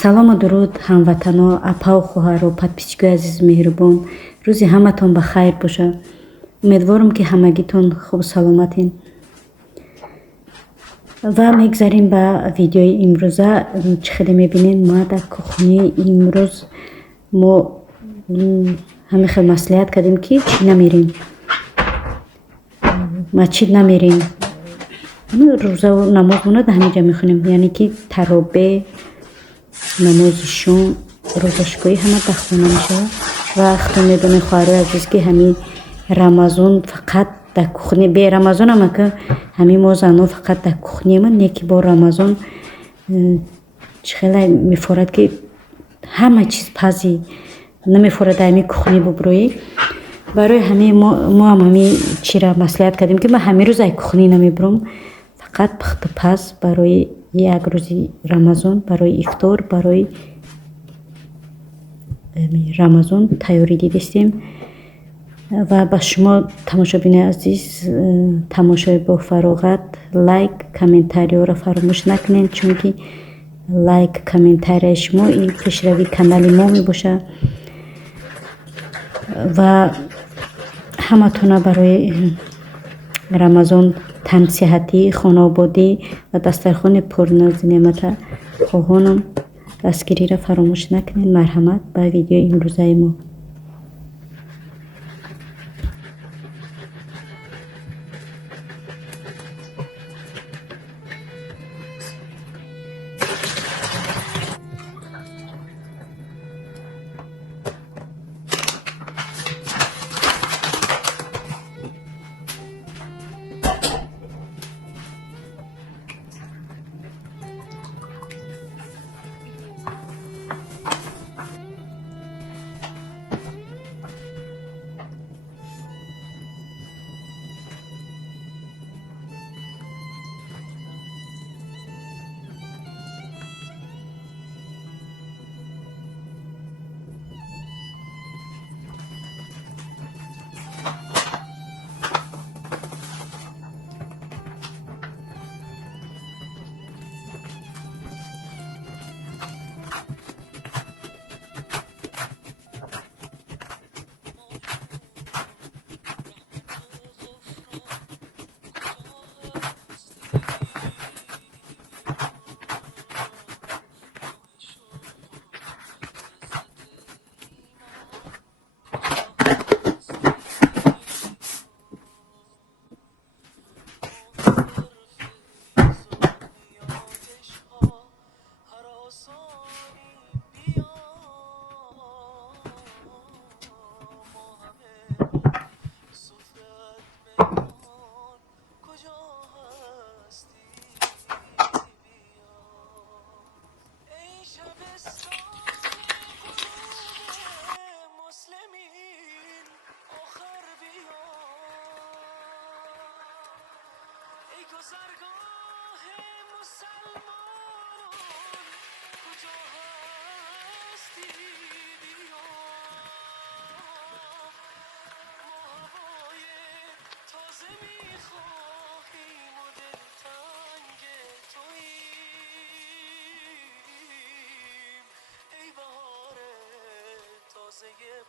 салому дуруд ҳамватано, апау хоҳару подписчикои азиз меҳрубон, рӯзи ҳаматон ба хайр боша. умедворам ки ҳамагитон хуб саломатин ва мегзарем ба видеои имрӯза. чӣ хеле мебинем ма дар кухни имрӯз мо ҳамин хел маслиҳат кардем ки чӣ намерем масҷид намерем, рӯза намоз монад ҳаминҷа мехонем, яъне ки таробе, намози шом, рӯзашукоӣ ҳама дар хона мешавад. ва худтон медонед хоҳарои азиз ки ҳамин рамазон фақат дар кухни, бе рамазон ама ки ҳамин мо занон фақат дар кухнием, не ки бо рамазон чӣ хеле мефорад ки ҳама чиз пази намефорад дар ҳамин кухни буброӣ. барои ҳамин мо ҳам ҳамин чира маслиҳат кардем ки ман ҳамин рӯз ай кухни намебурам, фақат пухту паз барои як рӯзи рамазон, барои ифтор, барои рамазон тайёрӣ дидистем. ва ба шумо тамошобини азиз, тамошои бо фароғат, лайк, комментариёро фаромӯш накунед, чунки лайк, комментарияи шумо ин пешравии канали мо мебошад. ва ҳаматона барои рамазон тансиҳатӣ, хонаободӣ ва дастархони пурназу неъмата хоҳонам. дастгириро фаромӯш накунед. марҳамат ба видеои имрӯзаи мо.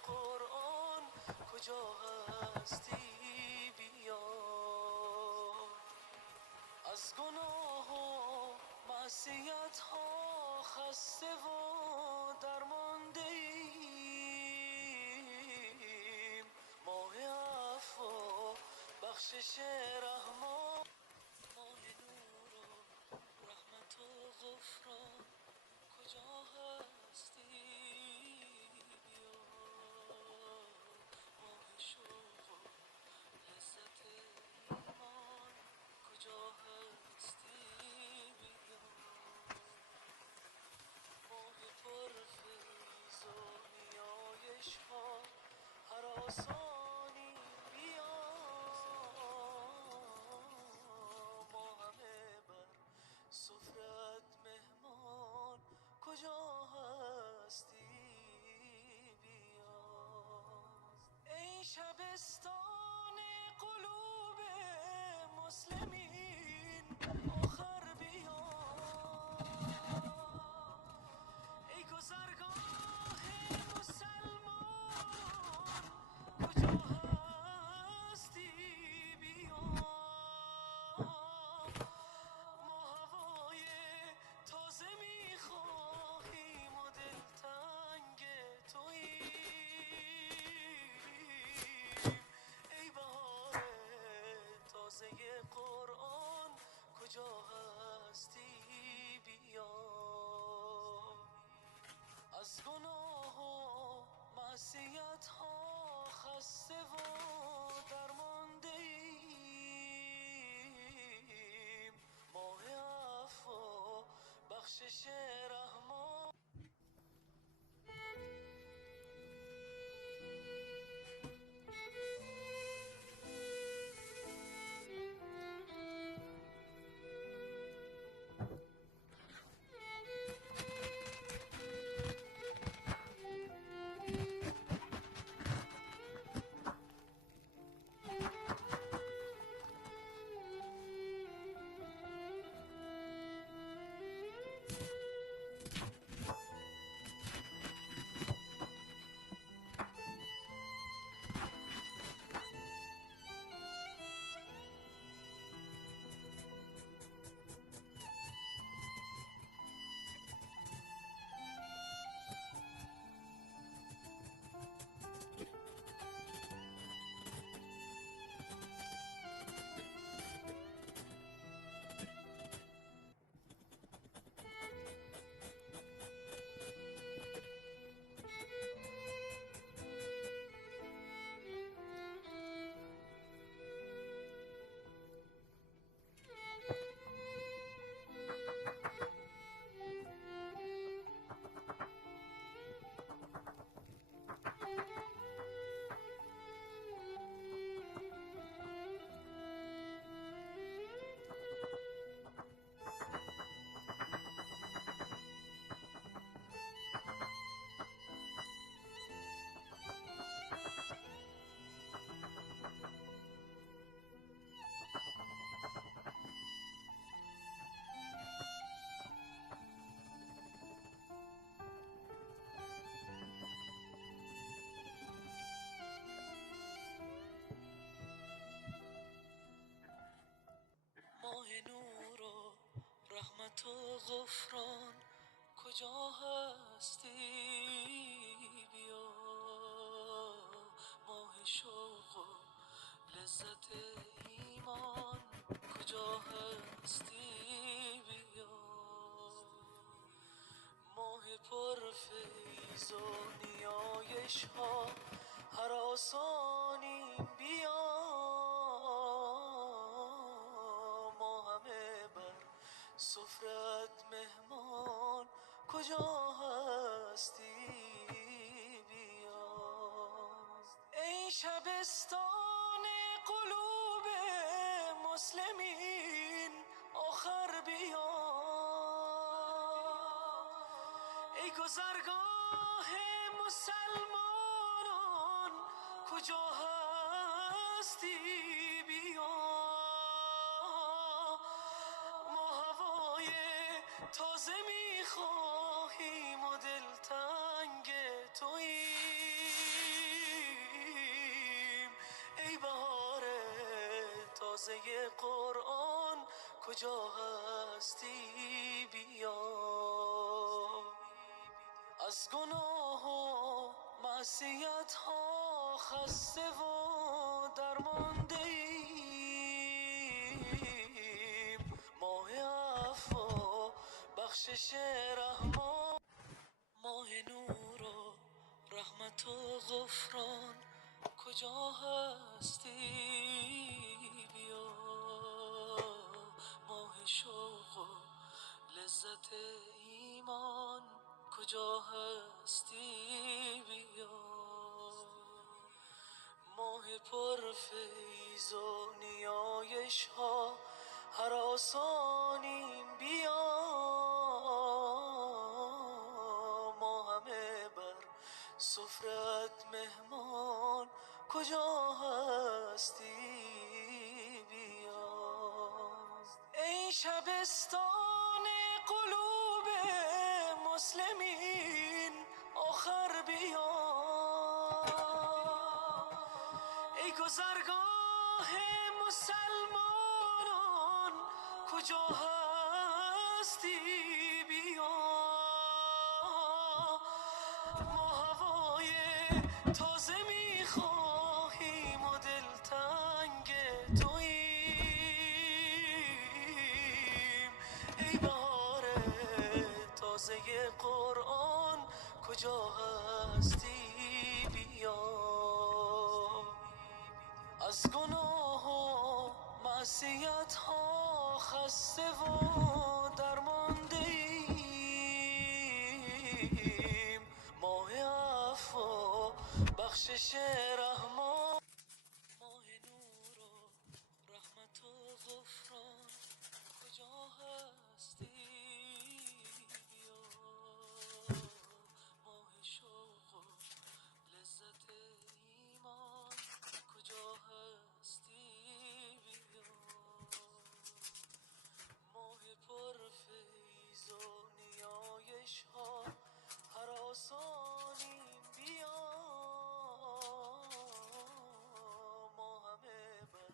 قرآن کجا هستی بیا از گناه و معصیت ها خسته و درمانده ایم ماه عفو بخشش رحمان ماه نور و رحمت و غفران کجا هستی هر آسانی بیا رحمت و غفران کجا هستی بیا ماه شوق و لذت ایمان کجا هستی بیا ماه پر فیض و نیایش ها هر آسانی بیا ما همه بر سفرت مهمان کجا هستی بیا ای شبستان قلوب مسلمین آخر بیا ای گذرگاه مسلمانان کجا هستی بیا ما هوای تازه میخواهیم و دلتنگ توییم ای بهار تازه قرآن کجا هستی بیا از گناه و معصیت ها خسته و درمانده ایم ماه عفو و بخشش رحمان ماه نور و رحمت و غفران کجا هستی بیا ماه شوق و لذت ایمان کجا هستی بیا ماه پر فیض و نیایش ها هر آسانیم بیا ما همه بر سفرت مهمان کجا هستی بیا ای شبستان قلوب مسلمین آخر بیا ای گذرگاه مسلمانان کجا هستی بیا ما هوای تازه میخواهیم و دلتنگ توییم ای بهار تازه قرآن کجا هستی بیا از گناه و معصیت ها خسته و درمانده ایم ماه عفو و بخشش رحمان ماه نور و رحمت و غفران کجا هستی بیا ماه شوق و لذت ایمان کجا هستی بیا ماه پر فیض و نیایش ها هر آسانیم بیا ما همه بر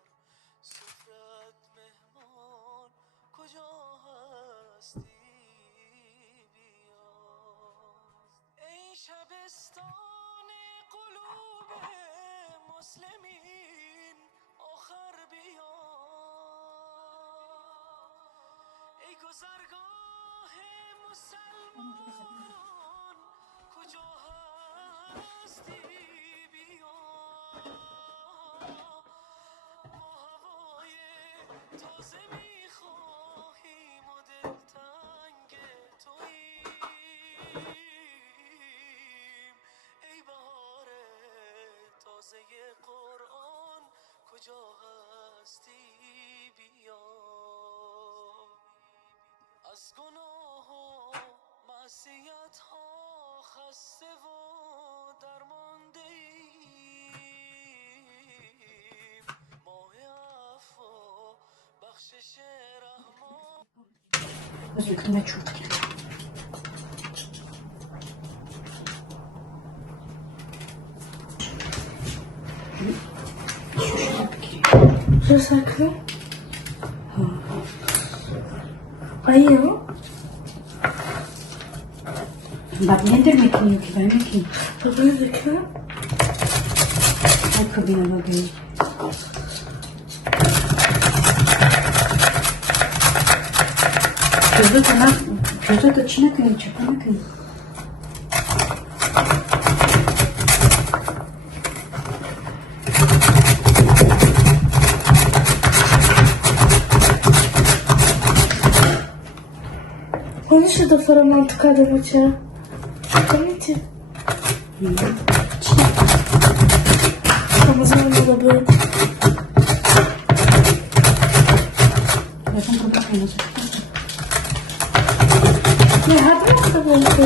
سفرت مهمان کجا هستی بیا ای شبستان قلوب مسلمین آخر بیا ای گذرگاه مسلمانان کجا هستی بیا ما هوای تازه میخواهیم و دلتنگ توییم ای بهار تازه قرآن کجا هستی بیا از گناه و معصیت ها خسته و درمانده ایم ماه عفو و بخشش رحمان Звикни на чутки. Засекли? А я? blender میکنی که برای میکنی بابا بکنم های کبینا با بگی پیازو تو چی نکنی چپا نکنی Oni się do fermentka dobycie. Pamięcie? To może mogło być. Ja tam próbuję na coś. Nie, chyba to było to.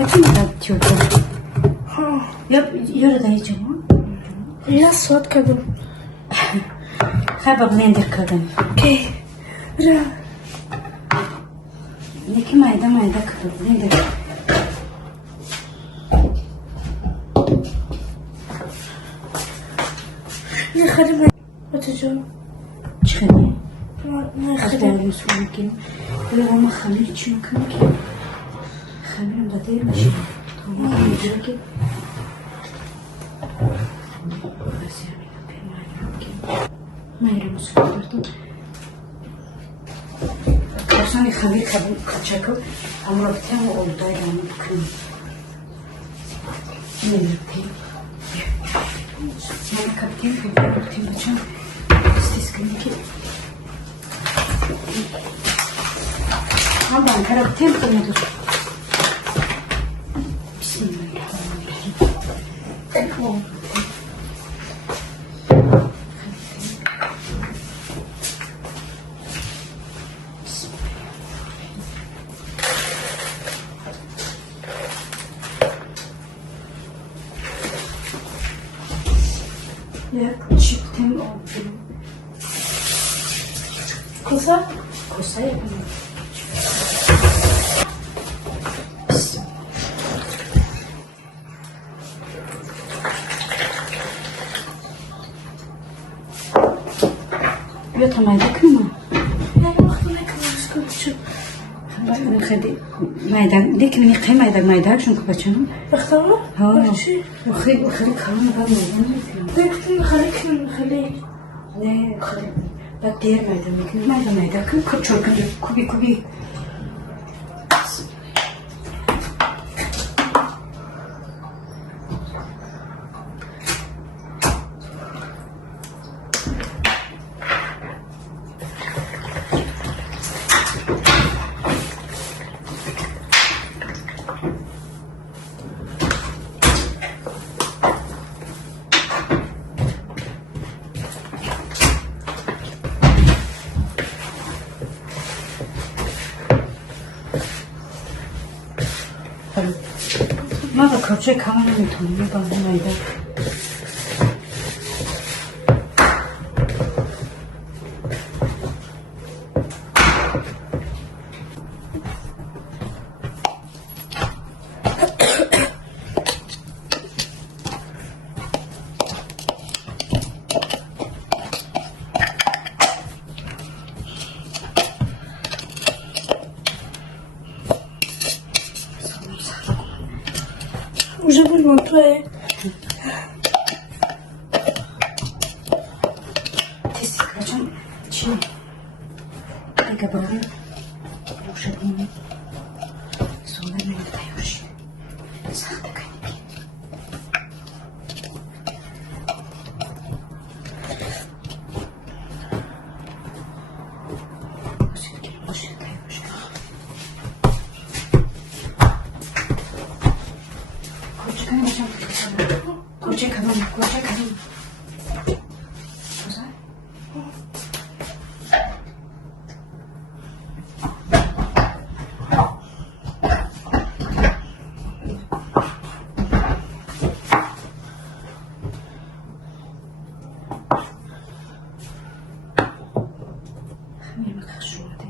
Bakayım da tiyordum. Yürü dayıcım ha. Ja słodka go. Chyba blender kadın. Okej. Ra. Neki mayda kadın blender. Nie, chyba. Otucu. Çıkayım. Nie, chyba. Azdarım sonra ki. Böyle ama hamur için bakın ki. Hamurum da değil mi şimdi? Tamam. Diyor ki. Mayramı söndürdüm. Karşıdan bir hamur kaçakıl. Hamur biten oldu. Yani bakın. Ne yapayım? Sana kapatayım. Kapatayım bacağım. İsteskinlik. Ha ben kapatayım. Dur. Bismillahirrahmanirrahim. Oh. Ya çıktım oldu. Kosa? Kosa yapalım. Yok tamam yakın mı? Ja, wacht, dan lekker een scootje. Ben خدي مايدان ديك من يقي مايدان شنو كبتشنو Wacht dan nog? ها Wacht, zie. وخي خلنا بقى Denk ik, gelijk. ne خلي بدير مايدان كل شو كوبي ما بكرچه كمان نمیتونم با مايدان Уже будь монтує. Тесик açın içine добавлю ушатını sonra мелитаешь сахта коньяки ушатаешь Koca kadın. Güzel. خمير مكخش وحدي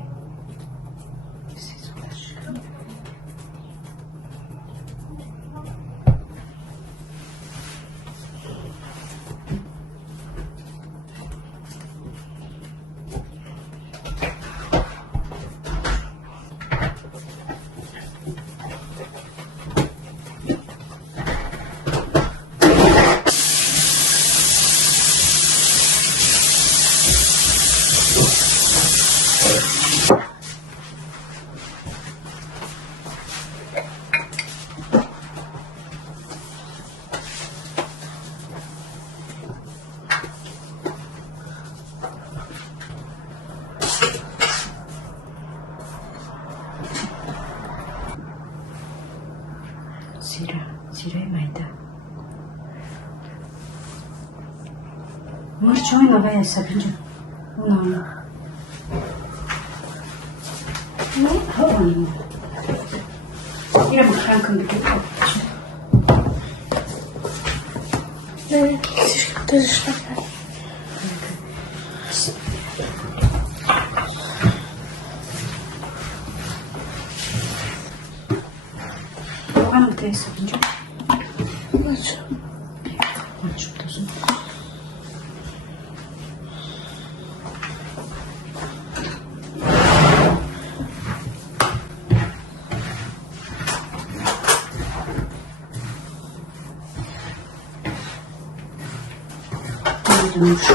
زیره میده مرچ های نوه هست اینجا اون اونو اینو مخرم کن بگیر Dizes lekker. Soğan mı teyze önce? Aç. Aç tuzu. Dönmüş.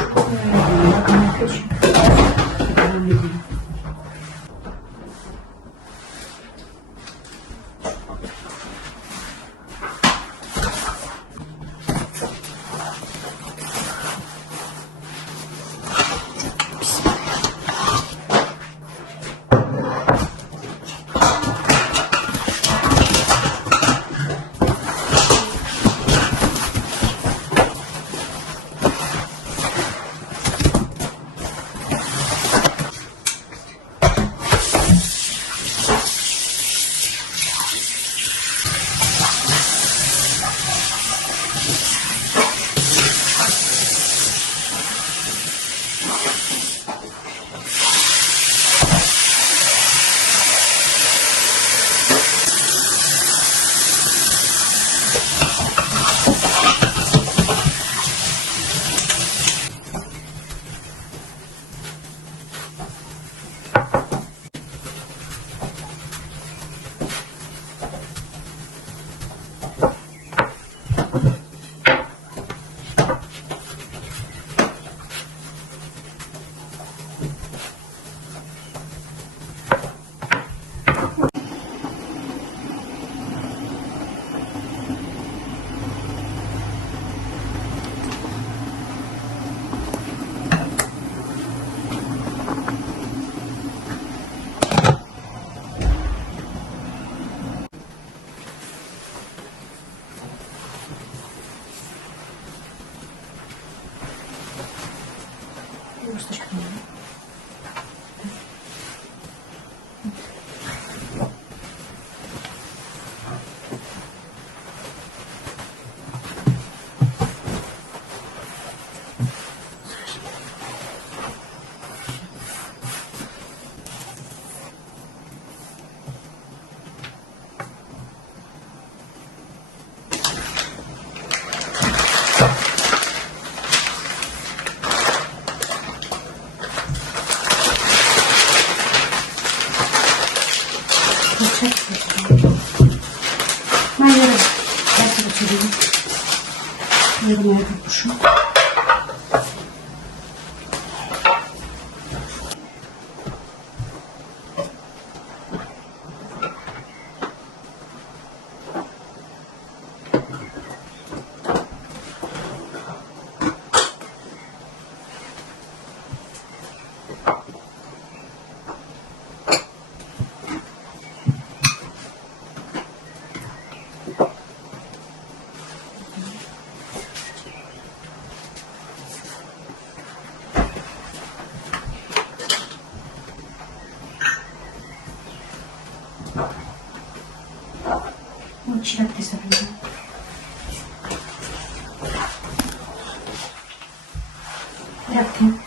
Bakın yapıyor. Devam edelim. Yarım yapmışım. Çilek de seviyorum. رفتیم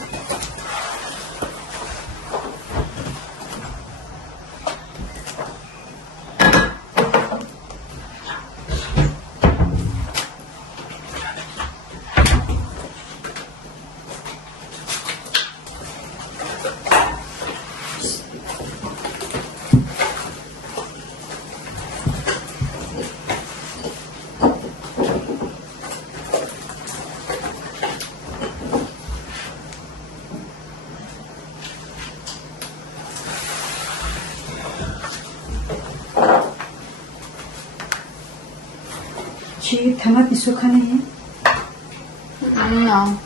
چی؟ تمام سکانه؟ نه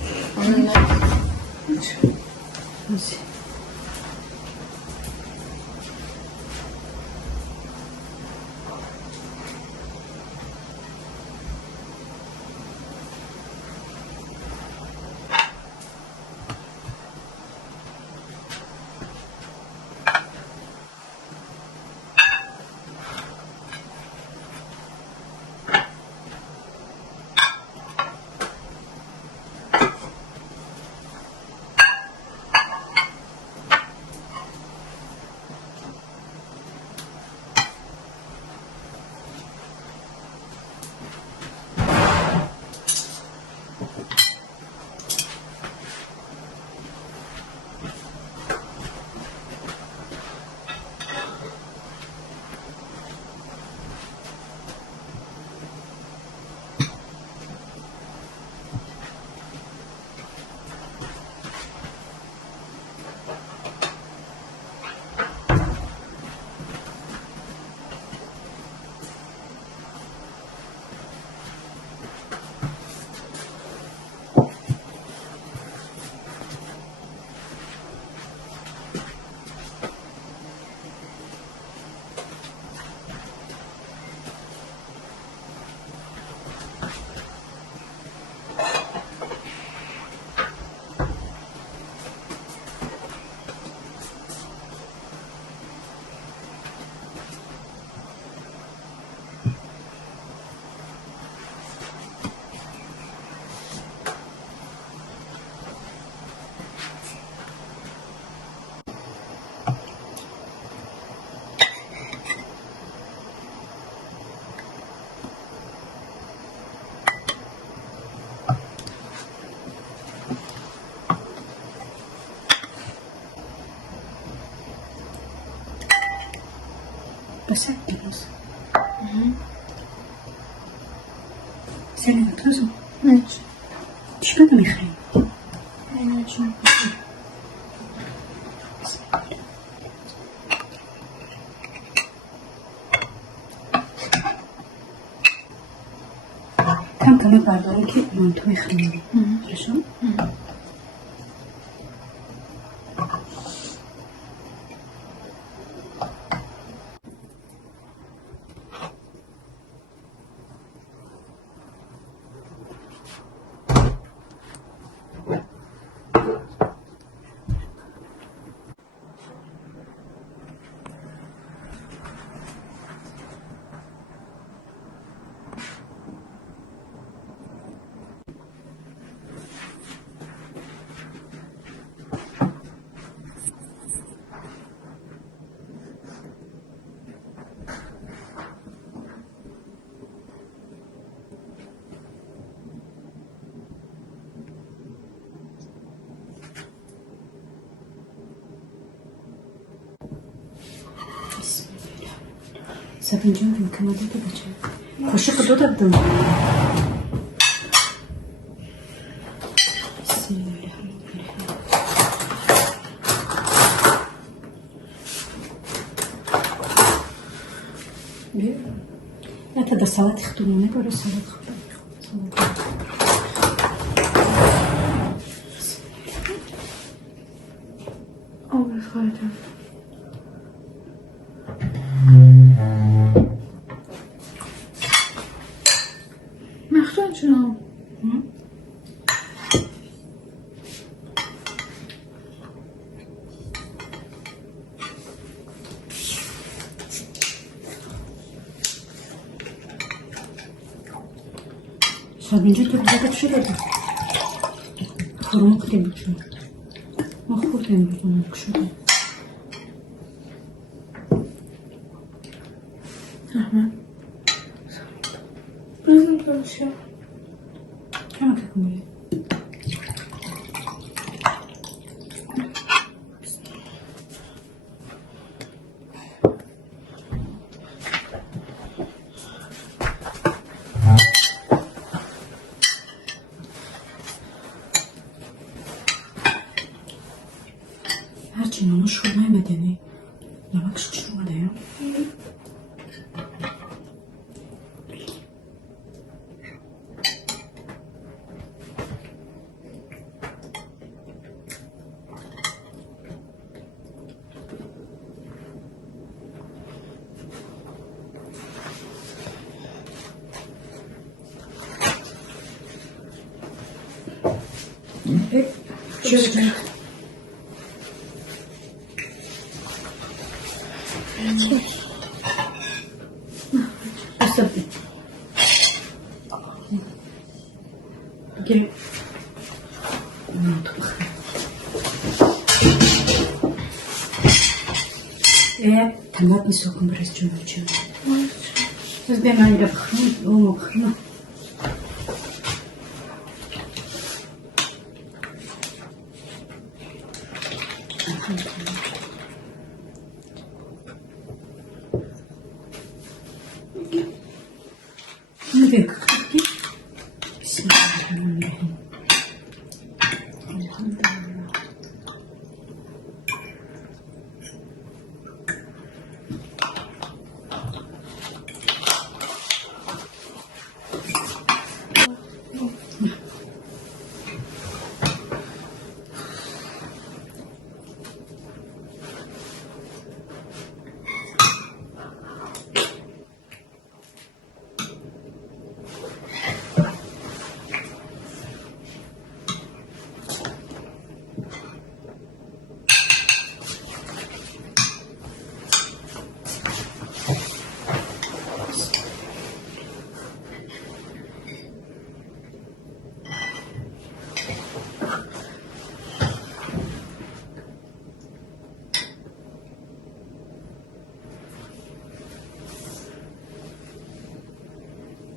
بس درست سلام درست نه چی بدو میخریم؟ نه چون کم کمی برداریم که مانتو میخریم درست؟ سفنجان رو کماده ده بچه قاشق دو دادم بسم الله بیا نه تا ده سالت خطونونه برو سالت خطونونه آب خواهدم مختون چون شاید اینجا تو بزرگت شده ده خورما خیلی بچون ما خوردیم بکنم کشوده Ahmet. Bizim konuşuyor. همه که کنیم هرچی نامو شورمای بدنی نمکش چی اومده یا؟ Şöyle. Asabı. Gel. تمام نسوكم برز جمعة بس بما يدخلون ومخنا نبيك بسم الله الرحمن الرحيم الحمد لله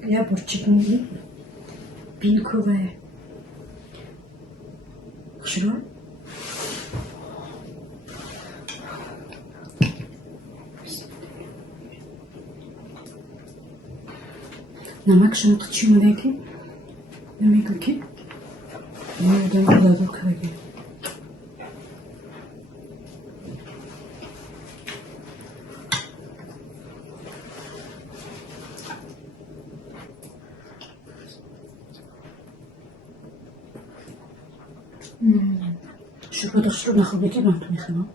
Я борчигни бинкове. Хшро? Намак шунут чиму деки? Намек ки? Я да да каги. شو داشت رو نخوابه که من تو میخوام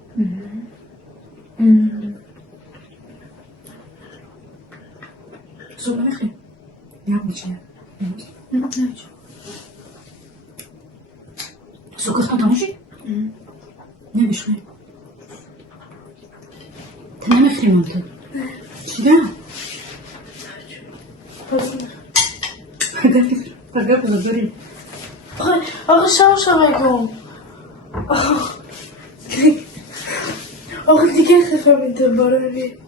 صبح بخیر یا میشه Ne? Sokaktan tanışıyor. Ne bir şey? Tamam efendim oldu. Şurada. Hadi. Hadi kızım. Akşam şarkım. Ah, diye kafamı tırmanıyor.